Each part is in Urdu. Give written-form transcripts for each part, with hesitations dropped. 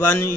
1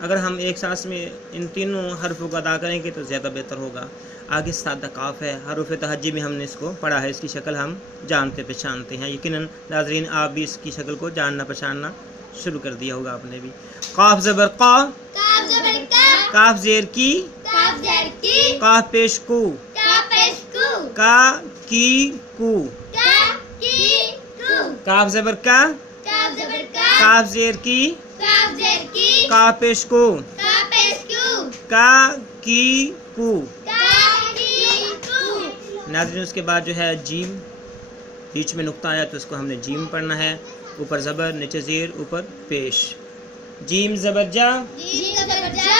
اگر ہم ایک سانس میں ان تینوں حرفوں کو ادا کریں گے تو زیادہ بہتر ہوگا. آگے سادہ کاف ہے، حروف تہجی میں ہم نے اس کو پڑھا ہے، اس کی شکل ہم جانتے پہچانتے ہیں. یقیناً ناظرین آپ بھی اس کی شکل کو جاننا پہچاننا شروع کر دیا ہوگا آپ نے بھی. قاف زبر قا، کاف زبر کا، کاف زیر کی، کاف زیر کی، قاف پیش کو، کاف پیش کو، کا کی کو، کا کی کو، کاف زبر کا، کاف زبر کا، کاف زیر کی، کاف زیر کی، قاف پیش کو، کاف پیش کو، کا کی کو. کا کی کو. ناظرین اس کے بعد جو ہے جیم، بیچ میں نقطہ آیا تو اس کو ہم نے جیم پڑھنا ہے. اوپر زبر، نیچے زیر، اوپر پیش. جیم زبر جا، جیم زبر جا،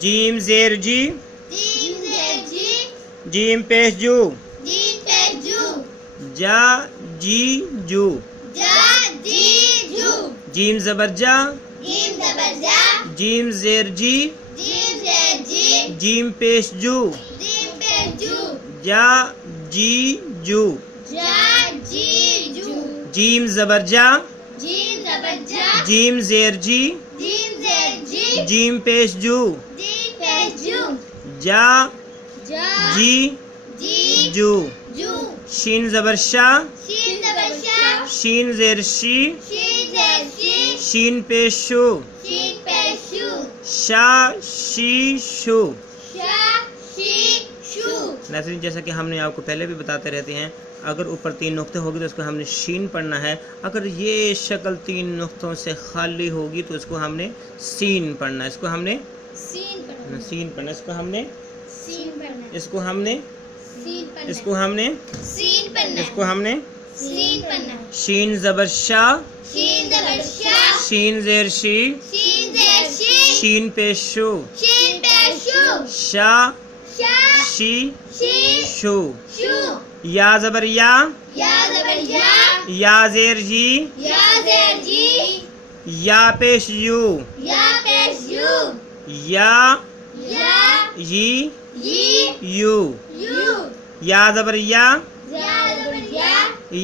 جیم زیر جی، جیم زیر جی، جیم پیش جو، جیم پیش جو، جا جی جو. جا جی جو. جیم زبر جا، جیم زبر جا، جیم زیر جی، جیم زیر جی، جیم پیش جو، جیم پیش جو، جا جی جو. جا جی جو. جیم زبر جا، جیم زبر جا، جیم زیر جی، جیم زیر جی، جیم پیش جو، جیم پیش جو، جا جا جی جی جو. جو. شین زبر شا، شین زبر شا، شین زیر شی، شین زیر شی، شین پیش شو، شین پیش شو، شا شی شو. شا شی شو. ناظرین جیسا کہ ہم نے آپ کو پہلے بھی بتاتے رہتے ہیں، اگر اوپر 3 نقطے ہوگی تو اس کو ہم نے شین پڑھنا ہے. اگر یہ شکل 3 نقطوں سے خالی ہوگی تو اس کو ہم نے سین پڑھنا ہے. اس کو ہم نے سین پڑھنا، سین پڑھنا ہے. اس کو ہم نے سین پڑھنا، اس کو ہم نے سین پڑھنا، اس کو ہم نے سین پڑھنا، اس کو ہم نے سین پڑھنا. شین زبر شا، شین زبر شا، شین زیر شی، شین زیر شی، شین پیش شو، شین پیش شو، شا شا شی شی شو. شو. یا زبر یا، یا زبر یا، یا زیر جی، یا زیر جی، یا پیش یو، یا پیش یو، یا یا یی یی یو. یو. یا زبر یا، یا زبر یا،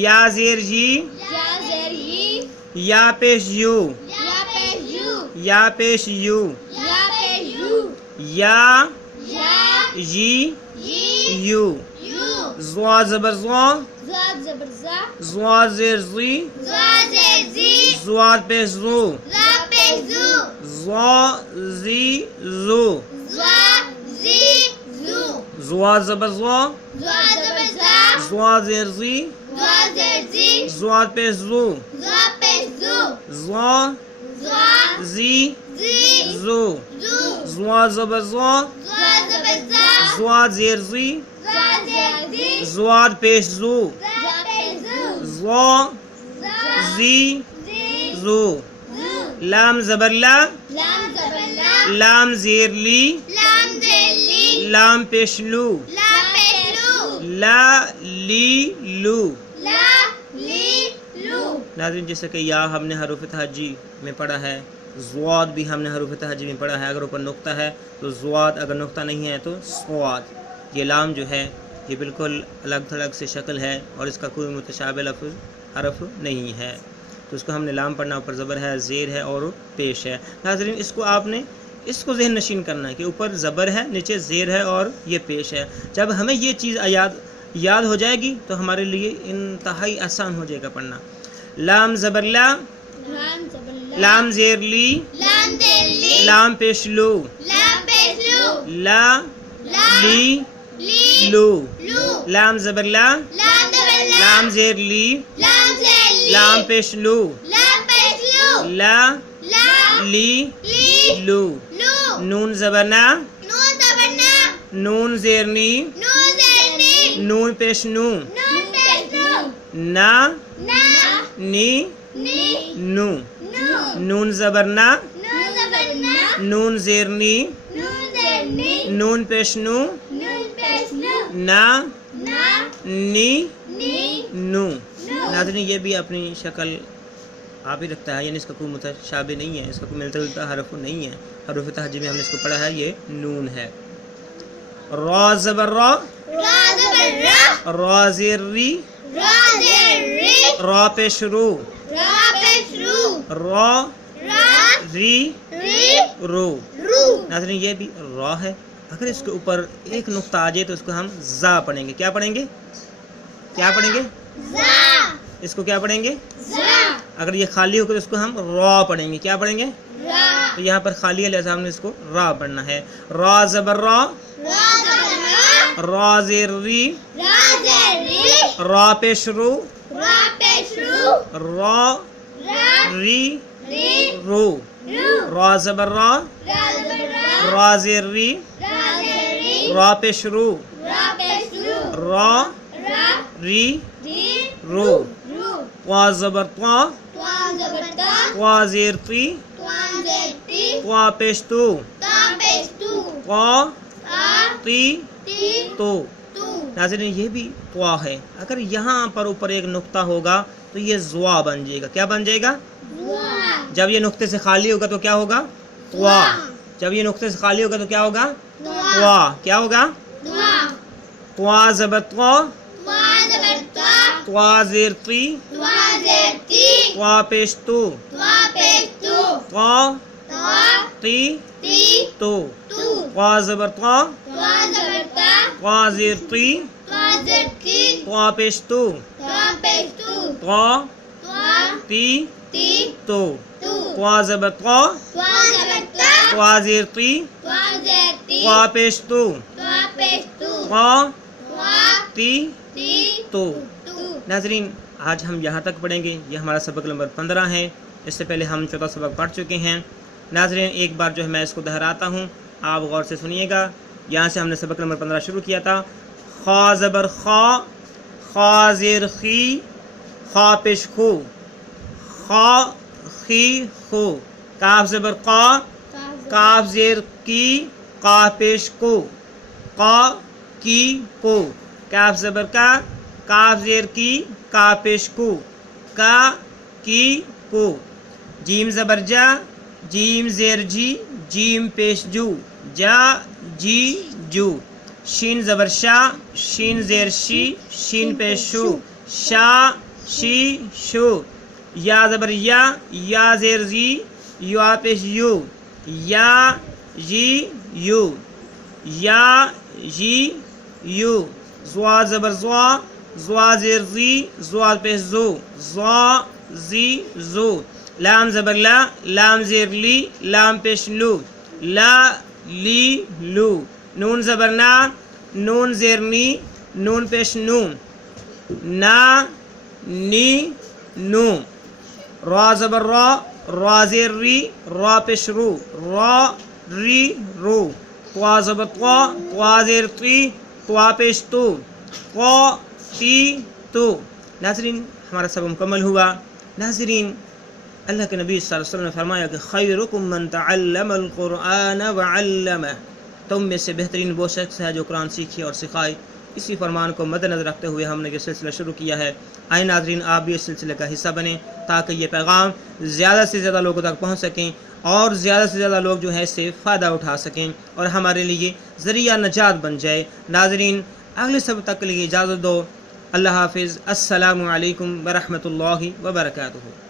یا زیر جی، یا زیر یی، یا پیش یو، یا پیش یو، یا پیش یو. یا پیش یو، یا یا یی یی یو. یو. زوا زبر زوا، زاد زبر زا، زوا زیر زی، زا زیر زی، زوا پیش زو، زا پیش زو، زوا زی زو. زا زی زو. زوا زبر زوا، زا زبر زا، زوا زیر زی، زا زیر زی، زوا پیش زو، زا پیش زو، زوا زا زی زی زو. زو. زوا زبر زوا، زا زبر زا، زوا زیر زی، زا زیر زی، زوا پیش زو، زا پیش زو، زوا زا زی زی زو. زو. لام زبر لا، لام زبر لا، لام زیر لی، لام زیر لی، لام پیش لو، لام پیش لو، لا لی لو. لا لی لو. ناظرین جیسے کہ یا ہم نے حروف تہجی میں پڑھا ہے، زواد بھی ہم نے حروف تہجی میں پڑھا ہے. اگر اوپر نقطہ ہے تو زواد، اگر نقطہ نہیں ہے تو سواد. یہ لام جو ہے یہ بالکل الگ تھلگ سے شکل ہے اور اس کا کوئی متشابہ لفظ حرف نہیں ہے، تو اس کو ہم نے لام پڑھنا. اوپر زبر ہے، زیر ہے اور پیش ہے. ناظرین اس کو آپ نے اس کو ذہن نشین کرنا ہے کہ اوپر زبر ہے، نیچے زیر ہے اور یہ پیش ہے. جب ہمیں یہ چیز یاد ہو جائے گی تو ہمارے لیے انتہائی آسان ہو جائے گا پڑھنا. لام زبر لا، لام زبر لا، لام زیر لی، لام زیر لی، لام پیش لو، لام پیش لو، لا لا لی لی لو. لو. لام زبر لا، لام زبر لا، لام زیر لی، لام زیر لی، لام پیش لو، لام پیش لو، لا لا لی لی لو. لو. نون زبر نا، نون زبر نا، نون زیر نی، نون زیر نی، نون پیش نو، نون پیش نو، نا نا نی نی نو. نو. نون زبر نا، نون زبر نا، نون زیر نی، نون زیر نی، نون پیش نو، نون پیش نو، نا نا نی نی نو. نو. ناظرین یہ بھی اپنی شکل آپ ہی رکھتا ہے، یعنی اس کا کوئی متشابہ نہیں ہے، اس کا کوئی ملتا جلتا حرف نہیں ہے. حروف تہجی میں ہم نے اس کو پڑھا ہے، یہ نون ہے. را زبر را، را زبر را، را زیر ری، را زیر ری، را پیش رو، را پیش رو، را را ری ری، رو. ru, ناظرین یہ بھی را ہے. اگر اس کے اوپر ایک نقطہ آ جائے تو اس کو ہم زا پڑھیں گے. کیا پڑھیں گے؟ کیا پڑھیں گے؟ za, اس کو کیا پڑھیں گے؟ za, اگر یہ خالی ہو تو اس کو ہم را پڑھیں گے. کیا پڑھیں گے؟ ra, تو یہاں پر خالی ہے لہذا ہم نے اس کو را پڑھنا ہے. را زبر را، ra zabar ra, را زیر ری، ra zer ri, را پیش رو، ra pesh ru, را ra ری ri, رو. ru, را زبر را، ra zabar ra, را زیر ری، ra zer ri, را پیش رو، ra pesh ru, را ra ری ri, رو. ru, طا زبر طا، twan zabar ta, طا زیر تی، twan zer ti, طا پیش تو، ta pesh tu, طا ta تی ti, تو. tu, ناظرین یہ بھی طا ہے. اگر یہاں پر اوپر ایک نقطہ ہوگا تو یہ زوا بن جائے گا. کیا بن جائے گا؟ dua, جب یہ نقطے سے خالی ہوگا تو کیا ہوگا؟ طا. جب یہ نقطے سے خالی ہوگا تو کیا ہوگا؟ dua, طا. کیا ہوگا؟ dua, طا زبر طا، twan zabar ta, طا زیر تی، twan zer ti, طا پیش تو، twa pesh tu, طا ta تی ti, تو. tu, طا زبر طا، twan zabar ta, طا زیر تی، twan zer ti, طا پیش تو، twa pesh tu, طا twa تی ti, تو. tu, طا زبر طا، twan zabar ta, طا زیر تی، twan zer ti, طا پیش تو، twa pesh tu, طا twa تی ti, تو. tu. ناظرین آج ہم یہاں تک پڑھیں گے. یہ ہمارا سبق نمبر 15 ہے. اس سے پہلے ہم 14 سبق پڑھ چکے ہیں. ناظرین ایک بار جو ہے میں اس کو دہراتا ہوں، آپ غور سے سنیے گا. یہاں سے ہم نے سبق نمبر 15 شروع کیا تھا. خا زبر خا، خا زیر خی، خا پیش خو، خا خی خو. کاف زبر قا، کاف زیر کی، قاف پیش کو، قا کی کو. کاف زبر کا، کاف زیر کی، کاف پیش کو، کا کی کو. جیم زبر جا، جیم زیر جی، جیم پیش جو، جا جی جو. شین زبر شا، شین زیر شی، شین پیش شو، شا شی شو. یا زبر یا، یا زیر زی، یا پیش یو، یا جی یو، یا جی یو. زوا زبر زوا، زوا زیر زی، زوا پیش زو، زوا زی زو. لام زبر لا، لام زیر لی، لام پیش لو، لا لی لو. نون زبر نا، نون زیر نی، نون پیش نو، نا نی نو. را زبر را، را زیر ری، را پیش رو، را ری رو. طا زبر طا، طا زیر تی، طا پیش تو، طا تی تو. ناظرین ہمارا سبق مکمل ہوا. ناظرین اللہ کے نبی صلی اللہ علیہ وسلم نے فرمایا کہ خیرکم من تعلم القرآن وعلمہ، تم میں سے بہترین وہ شخص ہے جو قرآن سیکھے اور سکھائے. اسی فرمان کو مد نظر رکھتے ہوئے ہم نے یہ سلسلہ شروع کیا ہے. آئے ناظرین آپ بھی اس سلسلے کا حصہ بنیں تاکہ یہ پیغام زیادہ سے زیادہ لوگوں تک پہنچ سکیں اور زیادہ سے زیادہ لوگ جو ہے اس سے فائدہ اٹھا سکیں اور ہمارے لیے ذریعہ نجات بن جائے. ناظرین اگلے سبق تک کے لیے اجازت دو. اللہ حافظ. السلام علیکم ورحمۃ اللہ وبرکاتہ.